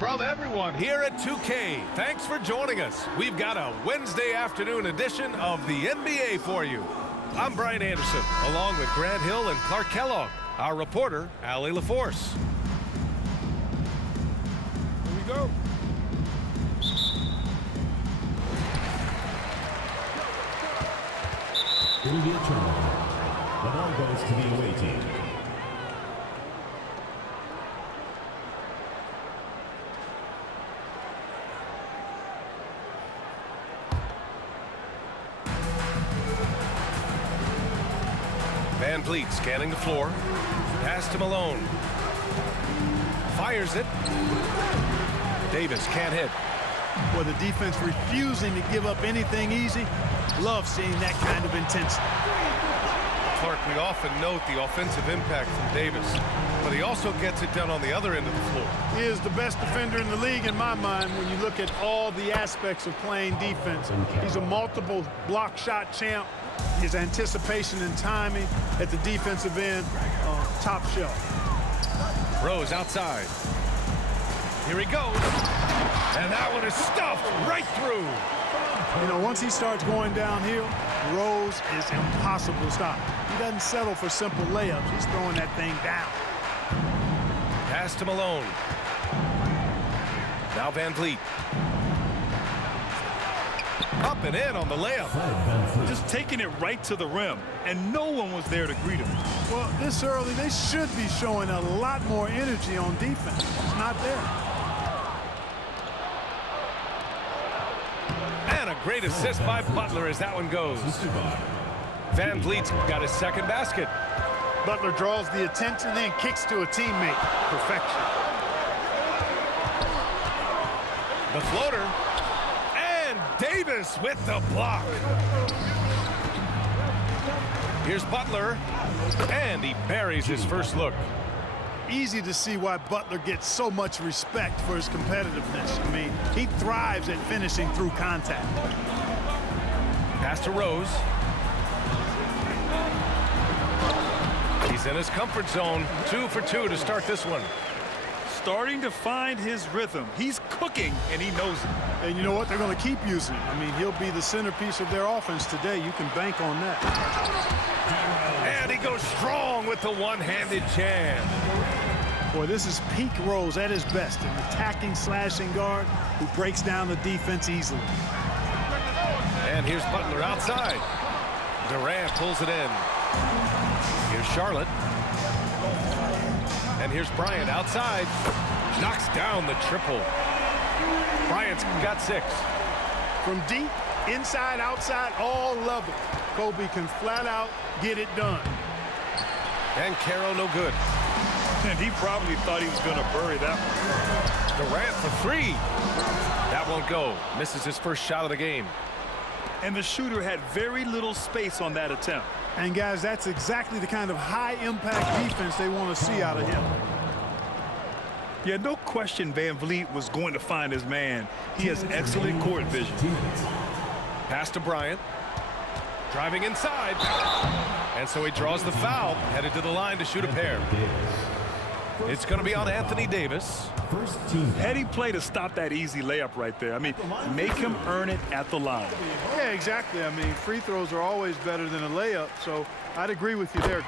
From everyone here at 2K, thanks for joining us. We've got a Wednesday afternoon edition of the NBA for you. I'm Brian Anderson, along with Grant Hill and Clark Kellogg. Our reporter, Allie LaForce. Here we go. It will be a turnover. The ball goes to the away team. Van Vliet scanning the floor. Pass to Malone. Fires it. Davis can't hit. Well, the defense refusing to give up anything easy. Love seeing that kind of intensity. Clark, we often note the offensive impact from Davis, but he also gets it done on the other end of the floor. He is the best defender in the league in my mind when you look at all the aspects of playing defense. He's a multiple block shot champ. His anticipation and timing at the defensive end, top shelf. Rose outside. Here he goes. And that one is stuffed right through. You know, once he starts going downhill, Rose is impossible to stop. He doesn't settle for simple layups. He's throwing that thing down. Pass to Malone. Now Van Vliet. Up and in on the layup. Just taking it right to the rim, and no one was there to greet him. Well, this early, they should be showing a lot more energy on defense. It's not there. And a great assist by Butler as that one goes. Van Vliet's got his second basket. Butler draws the attention, then kicks to a teammate. Perfection. The floater. And Davis with the block. Here's Butler. And he buries his first look. Easy to see why Butler gets so much respect for his competitiveness. I mean, he thrives at finishing through contact. Pass to Rose. He's in his comfort zone. 2 for 2 to start this one. Starting to find his rhythm. He's cooking, and he knows it. And you know what? They're going to keep using him. I mean, he'll be the centerpiece of their offense today. You can bank on that. And he goes strong with the one-handed jam. Boy, this is peak Rose at his best. An attacking, slashing guard who breaks down the defense easily. And here's Butler outside. Durant pulls it in. Here's Charlotte. And here's Bryant outside. Knocks down the triple. Bryant's got 6. From deep, inside, outside, all level. Kobe can flat out get it done. And Caro no good. And he probably thought he was going to bury that one. Durant for 3. That won't go. Misses his first shot of the game. And the shooter had very little space on that attempt. And guys, that's exactly the kind of high-impact defense they want to see out of him. Yeah, no question Van Vliet was going to find his man. He has excellent court vision. Pass to Bryant. Driving inside. And so he draws the foul, headed to the line to shoot a pair. It's going to be on Anthony Davis. Heady play to stop that easy layup right there. I mean, make him earn it at the line. Yeah, exactly. I mean, free throws are always better than a layup, so I'd agree with you there.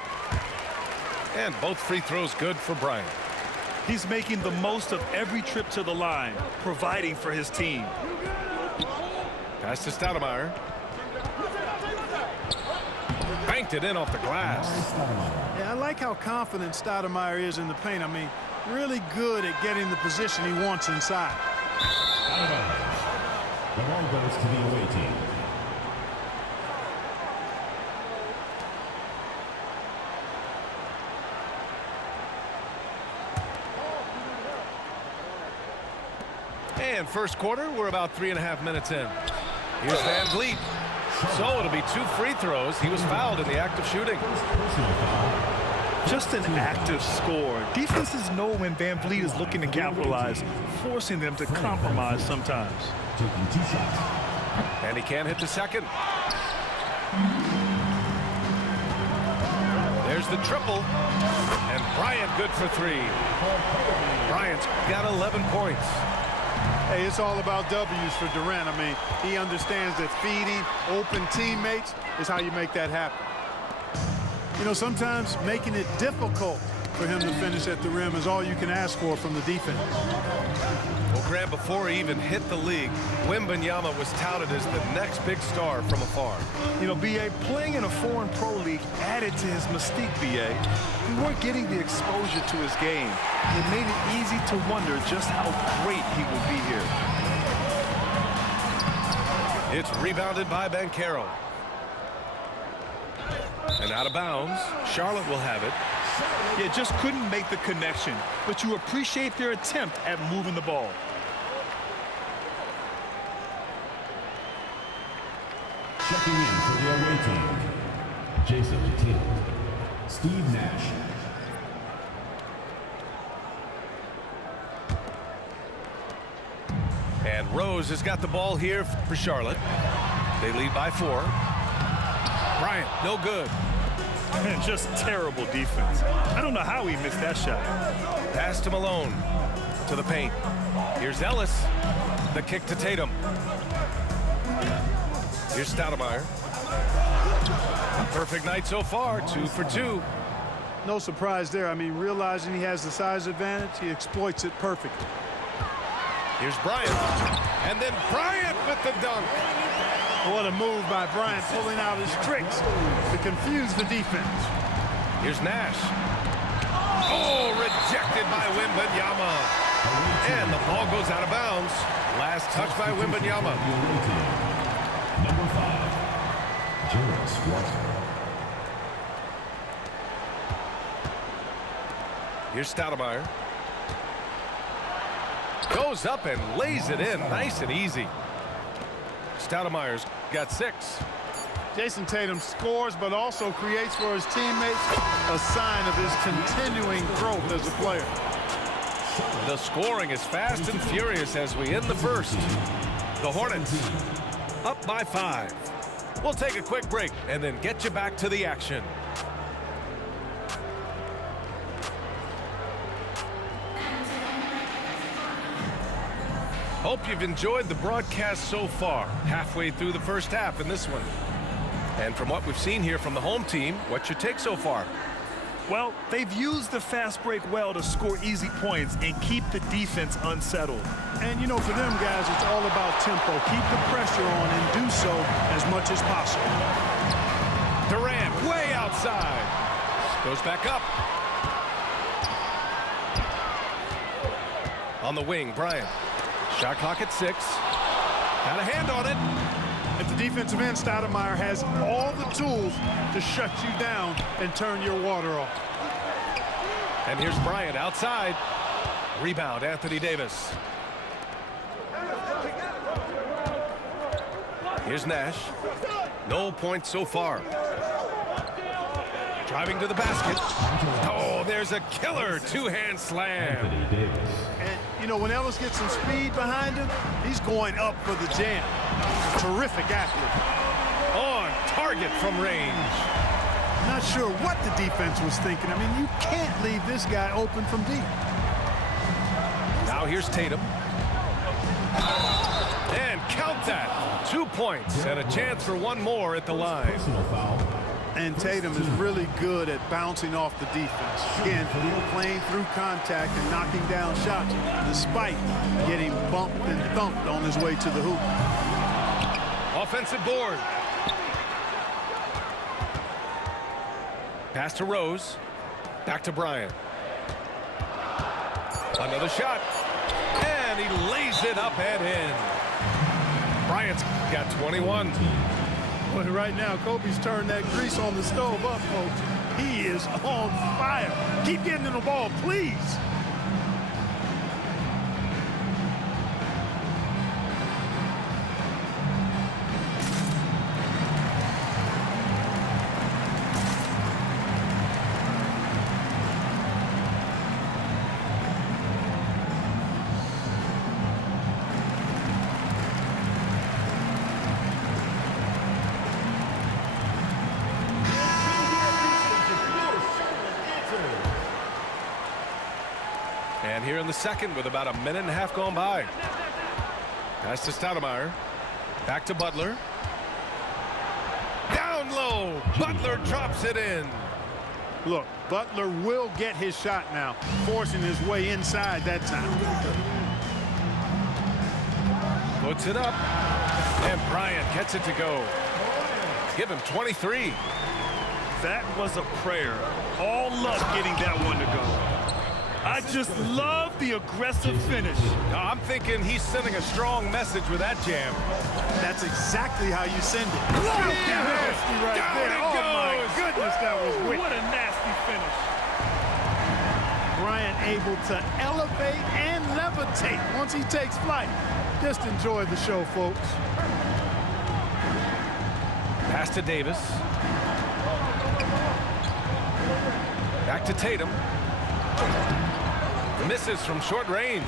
And both free throws good for Bryant. He's making the most of every trip to the line, providing for his team. Pass to Stoudemire. Banked it in off the glass. Yeah, I like how confident Stoudemire is in the paint. I mean, really good at getting the position he wants inside. The ball goes to the away team. And first quarter, we're about 3.5 minutes in. Here's Van Vliet. So it'll be 2 free throws. He was fouled in the act of shooting. Just an active score. Defenses know when Van Vliet is looking to capitalize, forcing them to compromise sometimes. Taking 2 shots. And he can't hit the second. There's the triple. And Bryant good for 3. Bryant's got 11 points. Hey, it's all about W's for Durant. I mean, he understands that feeding open teammates is how you make that happen. You know, sometimes making it difficult for him to finish at the rim is all you can ask for from the defense. Well, Grant, before he even hit the league, Wembanyama was touted as the next big star from afar. You know, B.A., playing in a foreign pro league added to his mystique, B.A. We weren't getting the exposure to his game. It made it easy to wonder just how great he would be here. It's rebounded by Banchero. And out of bounds, Charlotte will have it. Yeah, just couldn't make the connection, but you appreciate their attempt at moving the ball. Checking in for the away team, Jason Tatum, Steve Nash. And Rose has got the ball here for Charlotte. They lead by 4. Bryant, no good. Man, just terrible defense. I don't know how he missed that shot. Pass to Malone. To the paint. Here's Ellis. The kick to Tatum. Here's Stoudemire. Perfect night so far. 2 for 2. No surprise there. I mean, realizing he has the size advantage, he exploits it perfectly. Here's Bryant. And then Bryant with the dunk. What a move by Bryant, pulling out his tricks to confuse the defense. Here's Nash. Oh, rejected by Wembanyama. And the ball goes out of bounds. Last touch by Wembanyama. Number 5, Julius Randle. Here's Stoudemire. Goes up and lays it in nice and easy. Stoudemire's got 6. Jason Tatum scores, but also creates for his teammates a sign of his continuing growth as a player. The scoring is fast and furious as we end the first. The Hornets up by 5. We'll take a quick break and then get you back to the action. Hope you've enjoyed the broadcast so far, halfway through the first half in this one. And from what we've seen here from the home team, what's your take so far? Well, they've used the fast break well to score easy points and keep the defense unsettled. And, you know, for them guys, it's all about tempo. Keep the pressure on and do so as much as possible. Durant way outside. Goes back up. On the wing, Bryant. Shot clock at 6. Got a hand on it. At the defensive end, Stoudemire has all the tools to shut you down and turn your water off. And here's Bryant outside. Rebound, Anthony Davis. Here's Nash. No points so far. Driving to the basket. Oh, there's a killer two-hand slam. And, you know, when Ellis gets some speed behind him, he's going up for the jam. Terrific athlete. On target from range. Not sure what the defense was thinking. I mean, you can't leave this guy open from deep. Now here's Tatum. And count that. 2 points and a chance for one more at the line. Personal foul. And Tatum is really good at bouncing off the defense. Again, playing through contact and knocking down shots, despite getting bumped and thumped on his way to the hoop. Offensive board. Pass to Rose. Back to Bryant. Another shot. And he lays it up and in. Bryant's got 21. But right now, Kobe's turned that grease on the stove up, folks. He is on fire. Keep getting in the ball, please. And here in the second with about a minute and a half gone by. Pass to Stoudemire. Back to Butler. Down low. Butler drops it in. Look, Butler will get his shot now, forcing his way inside that time. Puts it up. And Bryant gets it to go. Give him 23. That was a prayer. All luck getting that one to go. I just love the aggressive finish. I'm thinking he's sending a strong message with that jam. That's exactly how you send it. Nasty right Down there. it Oh, goes. my goodness, that was wicked. What a nasty finish. Bryant able to elevate and levitate once he takes flight. Just enjoy the show, folks. Pass to Davis. Back to Tatum. Misses from short range.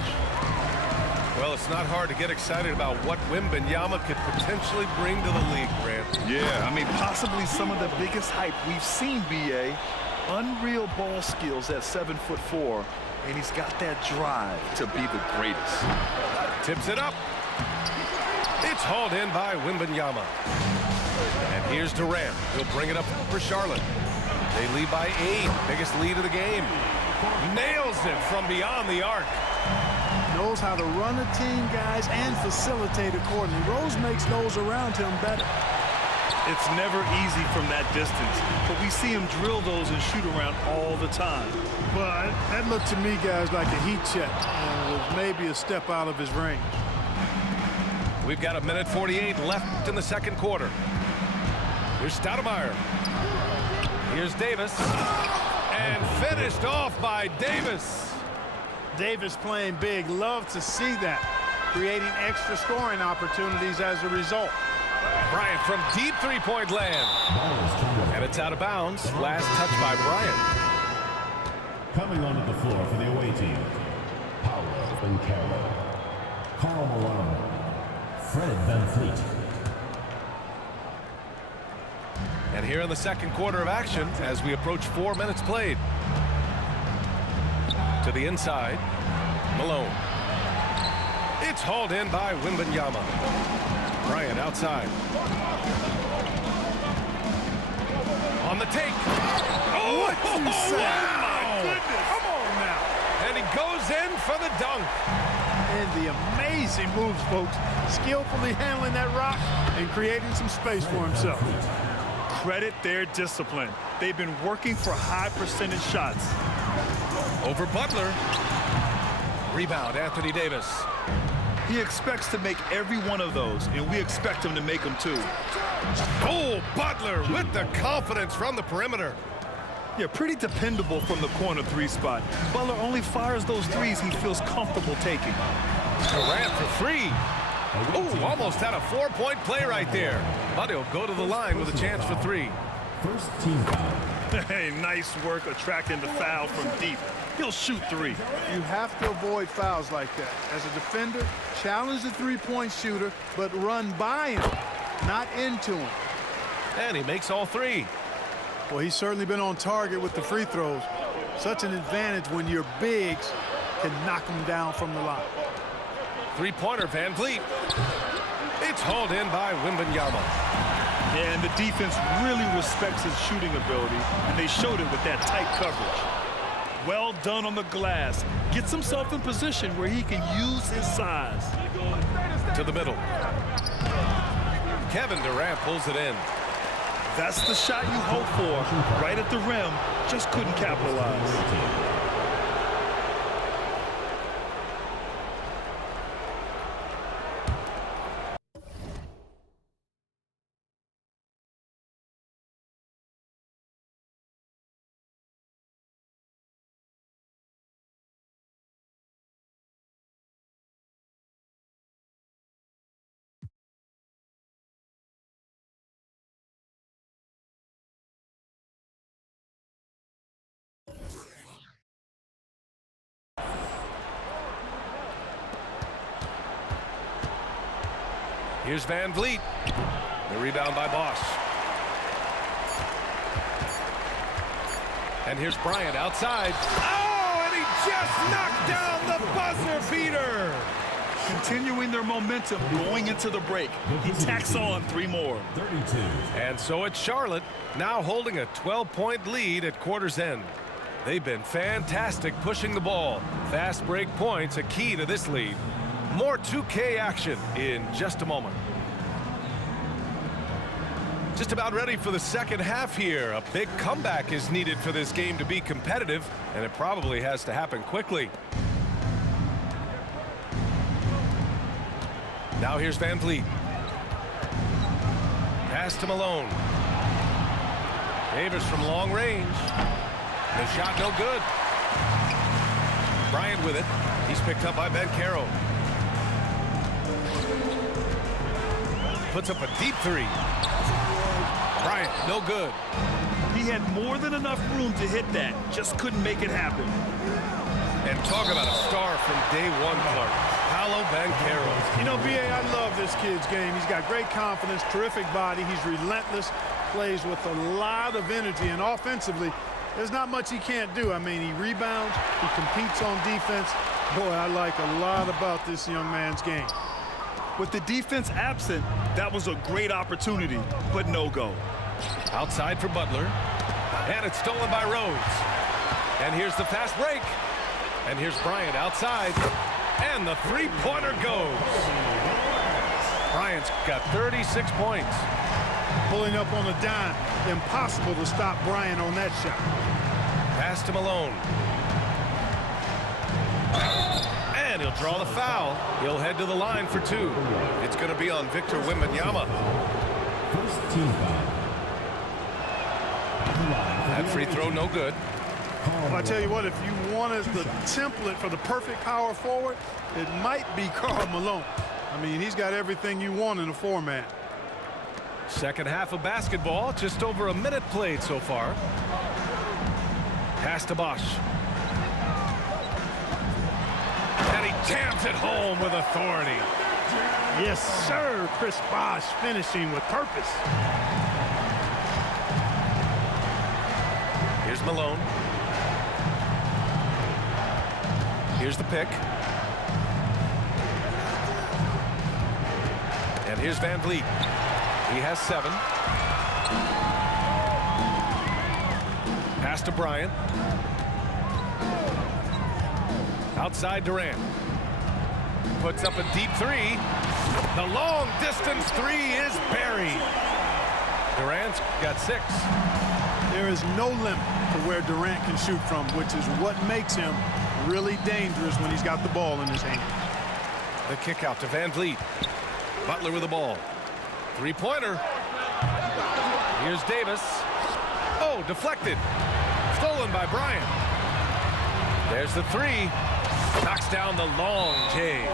Well, it's not hard to get excited about what Wembanyama could potentially bring to the league, Grant. Yeah, I mean, possibly some of the biggest hype we've seen, B.A. Unreal ball skills at 7'4", and he's got that drive to be the greatest. Tips it up. It's hauled in by Wembanyama. And here's Durant. He'll bring it up for Charlotte. They lead by 8. Biggest lead of the game. Nails it from beyond the arc. Knows how to run a team, guys, and facilitate accordingly. Rose makes those around him better. It's never easy from that distance, but we see him drill those and shoot around all the time. But that looked to me, guys, like a heat check. And maybe a step out of his range. We've got a minute 48 left in the second quarter. Here's Stoudemire. Here's Davis. And finished off by Davis. Davis playing big. Love to see that. Creating extra scoring opportunities as a result. Bryant from deep three-point land. And it's out of bounds. Last touch by Bryant. Coming onto the floor for the away team, Paolo Banchero, Karl Malone, Fred VanVleet. And here in the second quarter of action, as we approach 4 minutes played. To the inside, Malone. It's hauled in by Wembanyama. Bryant outside. On the take. Oh, What you say? wow. Goodness. Come on now. And he goes in for the dunk. And the amazing moves, folks. Skillfully handling that rock and creating some space for himself. Credit their discipline. They've been working for high percentage shots. Over Butler. Rebound, Anthony Davis. He expects to make every one of those, and we expect him to make them too. Oh, Butler with the confidence from the perimeter. Yeah, pretty dependable from the corner three spot. Butler only fires those threes he feels comfortable taking. Durant for three. Oh, almost had a 4-point play right there. But he'll go to the line with a chance for 3. First team foul. Hey, nice work attracting the foul from deep. He'll shoot 3. You have to avoid fouls like that. As a defender, challenge the three-point shooter, but run by him, not into him. And he makes all 3. Well, he's certainly been on target with the free throws. Such an advantage when your bigs can knock him down from the line. Three-pointer, VanVleet. It's hauled in by Wembanyama. And the defense really respects his shooting ability, and they showed it with that tight coverage. Well done on the glass. Gets himself in position where he can use his size. To the middle. Kevin Durant pulls it in. That's the shot you hope for. Right at the rim, just couldn't capitalize. Here's VanVleet. The rebound by Bosch. And here's Bryant outside. Oh, and he just knocked down the buzzer beater. Continuing their momentum going into the break. He tacks on 3 more. 32. And so it's Charlotte, now holding a 12-point lead at quarter's end. They've been fantastic pushing the ball. Fast break points a key to this lead. More 2K action in just a moment. Just about ready for the second half here. A big comeback is needed for this game to be competitive, and it probably has to happen quickly. Now here's Van Vliet. Pass to Malone. Davis from long range. The shot no good. Bryant with it. He's picked up by Banchero. Puts up a deep 3. Bryant, no good. He had more than enough room to hit that. Just couldn't make it happen. And talk about a star from day one, Clark. Paolo Banchero. You know, B.A., I love this kid's game. He's got great confidence, terrific body. He's relentless, plays with a lot of energy, and offensively, there's not much he can't do. I mean, he rebounds, he competes on defense. Boy, I like a lot about this young man's game. With the defense absent, that was a great opportunity, but no go. Outside for Butler. And it's stolen by Rhodes. And here's the fast break. And here's Bryant outside. And the three-pointer goes. Bryant's got 36 points. Pulling up on a dime. Impossible to stop Bryant on that shot. Pass to Malone. And he'll draw the foul. He'll head to the line for 2. It's going to be on Victor Wembanyama. First team foul. That free throw no good. Well, I tell you what, if you wanted the template for the perfect power forward, it might be Karl Malone. I mean, he's got everything you want in a format. Second half of basketball, just over a minute played so far. Pass to Bosch. And he jams it home with authority. Yes, sir. Chris Bosh finishing with purpose. Here's Malone. Here's the pick. And here's Van Vliet. He has 7. Pass to Bryant. Outside Durant. Puts up a deep 3. The long distance 3 is buried. Durant's got 6. There is no limit to where Durant can shoot from, which is what makes him really dangerous when he's got the ball in his hand. The kick out to Van Vliet. Butler with the ball. Three-pointer. Here's Davis. Oh, deflected. Stolen by Bryant. There's the 3. Knocks down the long J.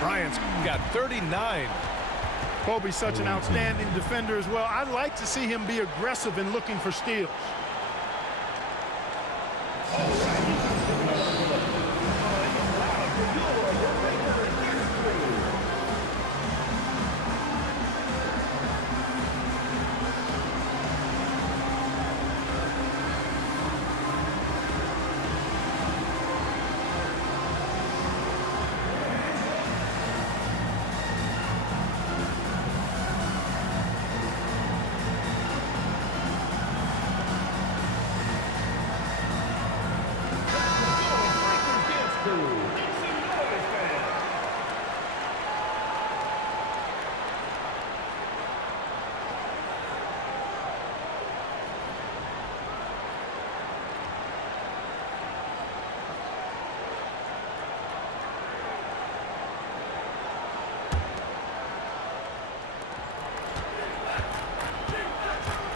Bryant's got 39. Kobe's such an outstanding defender as well. I'd like to see him be aggressive in looking for steals.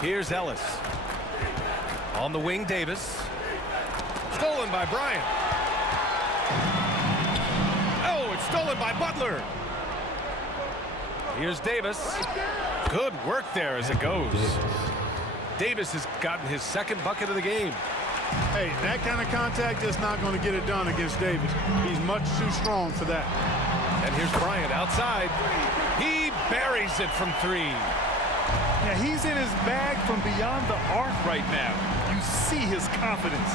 Here's Ellis. On the wing, Davis. Stolen by Bryant. Oh, it's stolen by Butler. Here's Davis. Good work there as it goes. Davis has gotten his second bucket of the game. Hey, that kind of contact is not going to get it done against Davis. He's much too strong for that. And here's Bryant outside. He buries it from 3. Yeah, he's in his bag from beyond the arc right now. You see his confidence.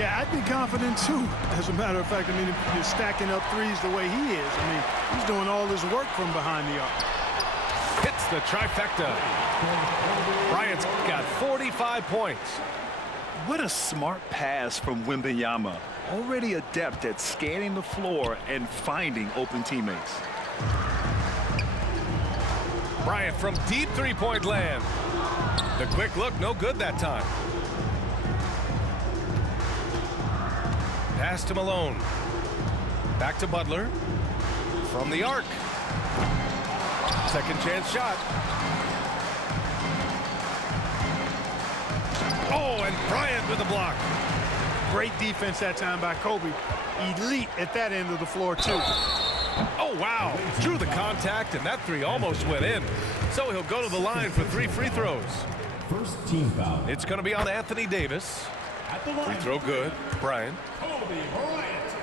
Yeah, I'd be confident too. As a matter of fact, I mean, if you're stacking up threes the way he is, I mean, he's doing all his work from behind the arc. Hits the trifecta. Bryant's got 45 points. What a smart pass from Wembanyama. Already adept at scanning the floor and finding open teammates. Bryant from deep three-point land. The quick look, no good that time. Pass to Malone. Back to Butler. From the arc. Second chance shot. Oh, and Bryant with the block. Great defense that time by Kobe. Elite at that end of the floor, too. Oh, wow. Drew the contact, and that 3 almost went in. So he'll go to the line for 3 free throws. First team foul. It's going to be on Anthony Davis. At the Free line. throw good. Bryant. Kobe Bryant.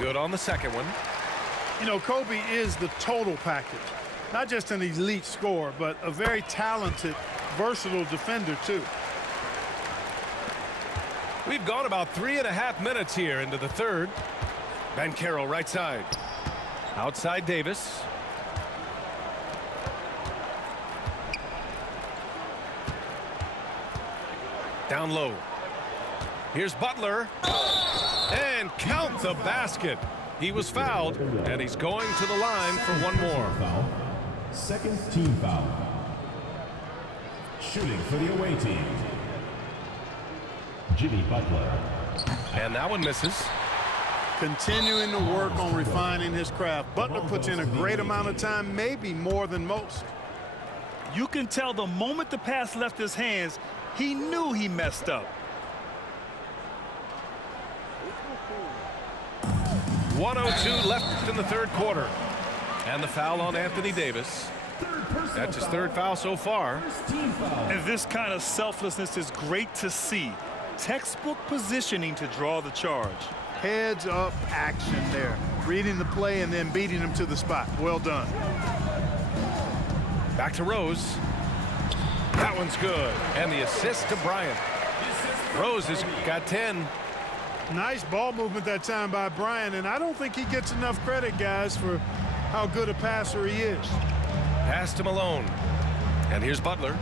Good on the second one. You know, Kobe is the total package. Not just an elite scorer, but a very talented, versatile defender, too. We've gone about 3.5 minutes here into the third. Banchero right side. Outside Davis. Down low. Here's Butler. And count the basket. He was fouled, and he's going to the line for one more. Foul. Second team foul. Shooting for the away team. Jimmy Butler. And that one misses. Continuing to work on refining his craft. Butler puts in a great amount of time, maybe more than most. You can tell the moment the pass left his hands, he knew he messed up. 1:02 left in the third quarter. And the foul on Anthony Davis. That's his third foul so far. And this kind of selflessness is great to see. Textbook positioning to draw the charge. Heads up action there. Reading the play and then beating him to the spot. Well done. Back to Rose. That one's good. And the assist to Bryant. Rose has got 10. Nice ball movement that time by Bryant, and I don't think he gets enough credit, guys, for how good a passer he is. Pass to Malone. And here's Butler.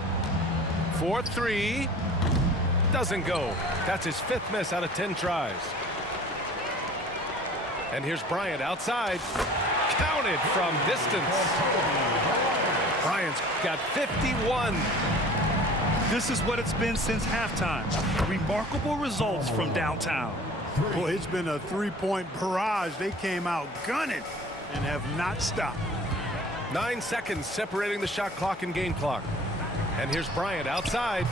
4-3. Doesn't go. That's his 5th miss out of 10 tries. And here's Bryant outside. Counted from distance. Bryant's got 51. This is what it's been since halftime. Remarkable results from downtown. Boy, it's been a three-point barrage. They came out gunning and have not stopped. 9 seconds separating the shot clock and game clock. And here's Bryant outside.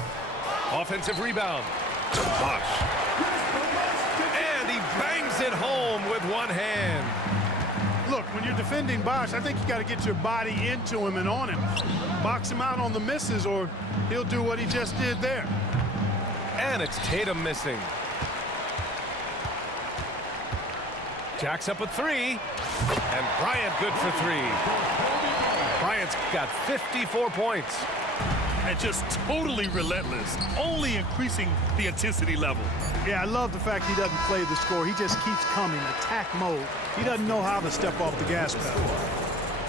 Offensive rebound. Bosh. And he bangs it home with one hand. Look, when you're defending Bosh, I think you got to get your body into him and on him. Box him out on the misses, or he'll do what he just did there. And it's Tatum missing. Jacks up a 3. And Bryant good for 3. Bryant's got 54 points. And just totally relentless, only increasing the intensity level. Yeah, I love the fact he doesn't play the score. He just keeps coming, attack mode. He doesn't know how to step off the gas pedal.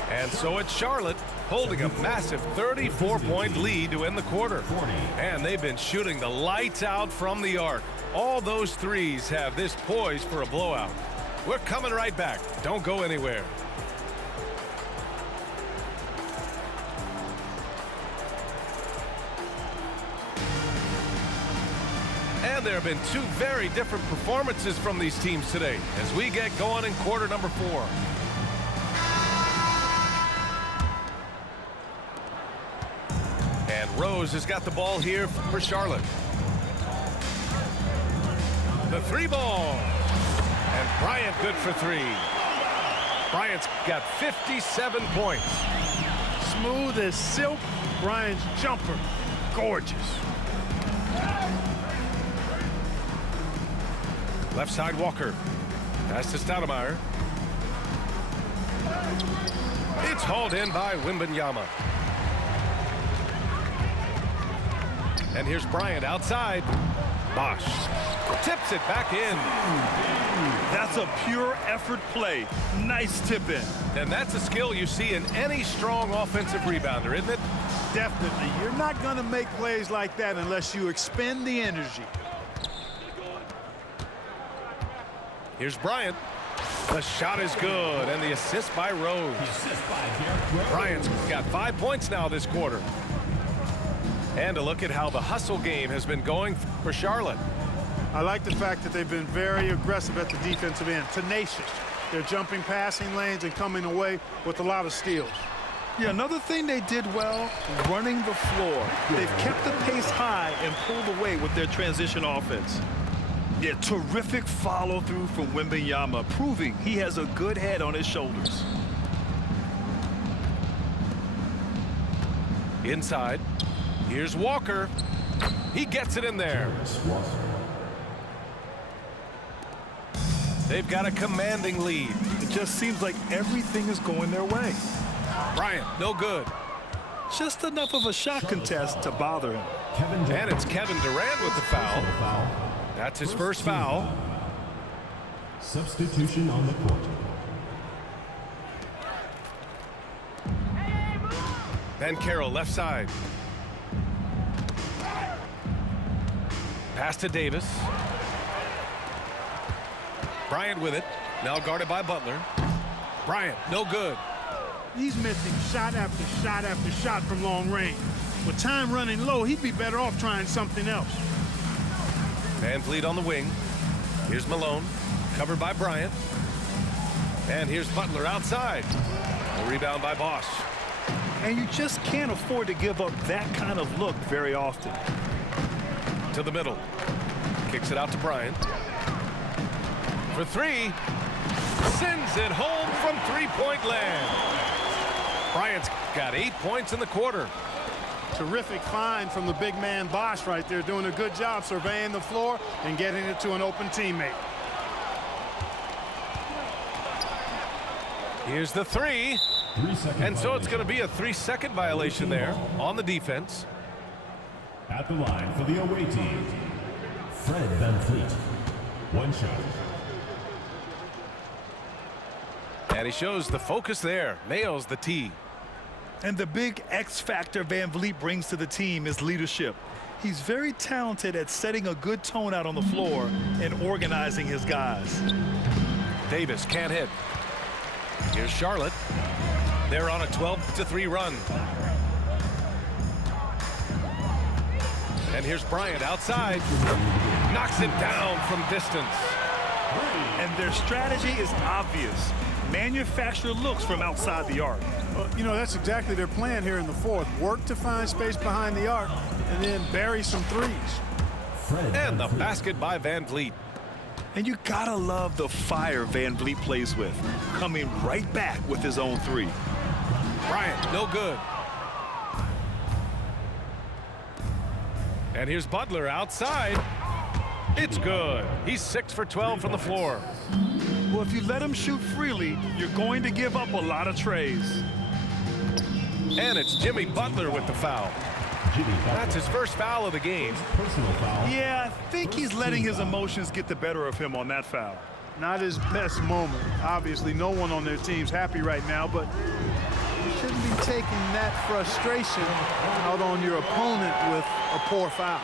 And so it's Charlotte holding a massive 34-point lead to end the quarter. And they've been shooting the lights out from the arc. All those threes have this poised for a blowout. We're coming right back. Don't go anywhere. And there have been 2 very different performances from these teams today as we get going in quarter number 4. And Rose has got the ball here for Charlotte. The 3 ball. And Bryant good for 3. Bryant's got 57 points. Smooth as silk. Bryant's jumper gorgeous. Left side Walker. Pass to Stoudemire. It's hauled in by Wembanyama. And here's Bryant outside. Bosch tips it back in. That's a pure effort play. Nice tip in. And that's a skill you see in any strong offensive rebounder, isn't it? Definitely. You're not going to make plays like that unless you expend the energy. Here's Bryant. The shot is good, and the assist by Rose. Bryant's got 5 points now this quarter. And a look at how the hustle game has been going for Charlotte. I like the fact that they've been very aggressive at the defensive end, tenacious. They're jumping passing lanes and coming away with a lot of steals. Yeah, another thing they did well, running the floor. They've kept the pace high and pulled away with their transition offense. Yeah, terrific follow-through from Wembanyama, proving he has a good head on his shoulders. Inside. Here's Walker. He gets it in there. They've got a commanding lead. It just seems like everything is going their way. Bryant, no good. Just enough of a shot contest to bother him. And it's Kevin Durant with the foul. That's his first foul. Substitution on the court. Ben Carroll, left side. Pass to Davis. Bryant with it. Now guarded by Butler. Bryant, no good. He's missing shot after shot after shot from long range. With time running low, he'd be better off trying something else. VanVleet on the wing. Here's Malone, covered by Bryant. And here's Butler outside. A rebound by Bosch. And you just can't afford to give up that kind of look very often. To the middle. Kicks it out to Bryant. For three. Sends it home from three-point land. Bryant's got 8 points in the quarter. Terrific find from the big man Bosch right there, doing a good job surveying the floor and getting it to an open teammate. Here's the three. And so it's going to be a 3-second violation there on the defense. At the line for the away team, Fred VanVleet. One shot. And he shows the focus there. Nails the tee. And the big X factor VanVleet brings to the team is leadership. He's very talented at setting a good tone out on the floor and organizing his guys. Davis can't hit. Here's Charlotte. They're on a 12-3 run. And here's Bryant outside. Knocks it down from distance. And their strategy is obvious. Manufacture looks from outside the arc. You know, that's exactly their plan here in the fourth. Work to find space behind the arc and then bury some threes. And the basket by VanVleet. And you gotta love the fire VanVleet plays with, coming right back with his own three. Bryant, no good. And here's Butler outside. It's good. He's 6 for 12 from the floor. Well, if you let him shoot freely, you're going to give up a lot of trays. And it's Jimmy Butler with the foul. That's his first foul of the game. Personal foul. Yeah, I think he's letting his emotions get the better of him on that foul. Not his best moment. Obviously, no one on their team's happy right now, but you shouldn't be taking that frustration out on your opponent with a poor foul.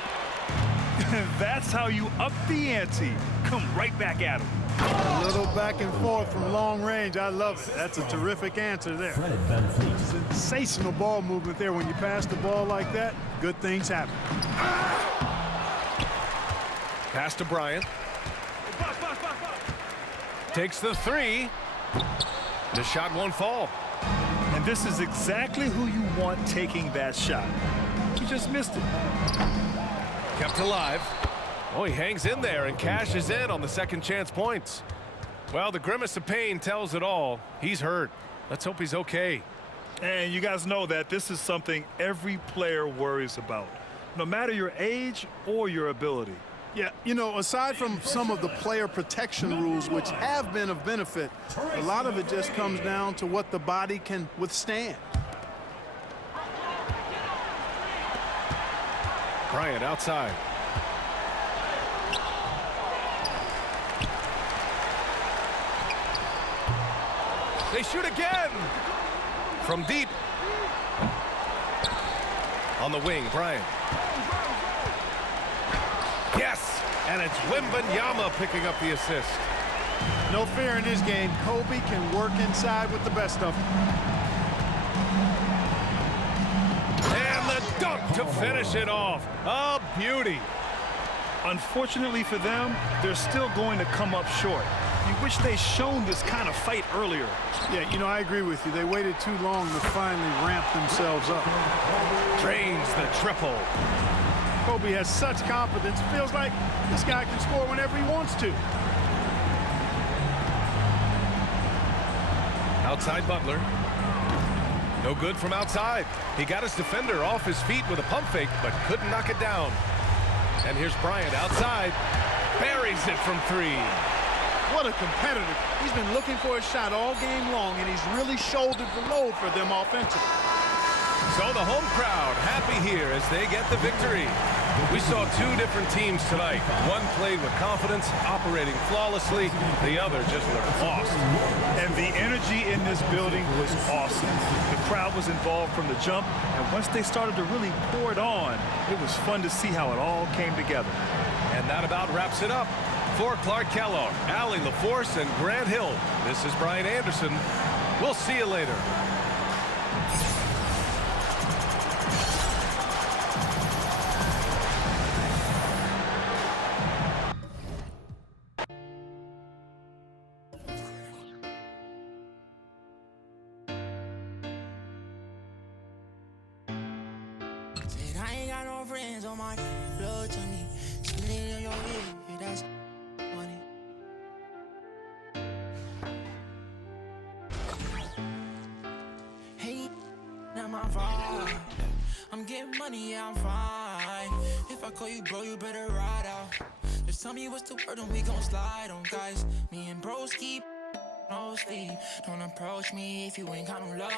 That's how you up the ante. Come right back at him. A little back and forth from long range. I love it. That's a terrific answer there. Fred VanVleet. Sensational ball movement there. When you pass the ball like that, good things happen. Pass to Bryant. Takes the three. The shot won't fall. And this is exactly who you want taking that shot. He just missed it. Kept alive. Oh, he hangs in there and cashes in on the second chance points. Well, the grimace of pain tells it all. He's hurt. Let's hope he's okay. And you guys know that this is something every player worries about. no matter your age or your ability. Yeah, you know, aside from some of the player protection rules, which have been of benefit, a lot of it just comes down to what the body can withstand. Bryant outside. They shoot again! From deep. On the wing, Bryant. Yes! And it's Wembanyama picking up the assist. No fear in this game. Kobe can work inside with the best of them. And the dunk to finish it off. A beauty. Unfortunately for them, they're still going to come up short. You wish they'd shown this kind of fight earlier. Yeah, you know, I agree with you. They waited too long to finally ramp themselves up. Drains the triple. Kobe has such confidence. Feels like this guy can score whenever he wants to. Outside Butler. No good from outside. He got his defender off his feet with a pump fake, but couldn't knock it down. And here's Bryant outside. Buries it from three. What a competitor. He's been looking for a shot all game long, and he's really shouldered the load for them offensively. So the home crowd happy here as they get the victory. We saw two different teams tonight. One played with confidence, operating flawlessly. The other just looked lost. And the energy in this building was awesome. The crowd was involved from the jump, and once they started to really pour it on, it was fun to see how it all came together. And that about wraps it up. For Clark Kellogg, Allie LaForce, and Grant Hill, this is Brian Anderson. We'll see you later. I ain't got no friends on my blood to me. Spinning on your head, that's money. Hey, not my vibe. I'm getting money, yeah, I'm fine. If I call you bro, you better ride out. Just tell me what's the word and we gon' slide on, guys. Me and bros keep no sleep. Don't approach me if you ain't got no love.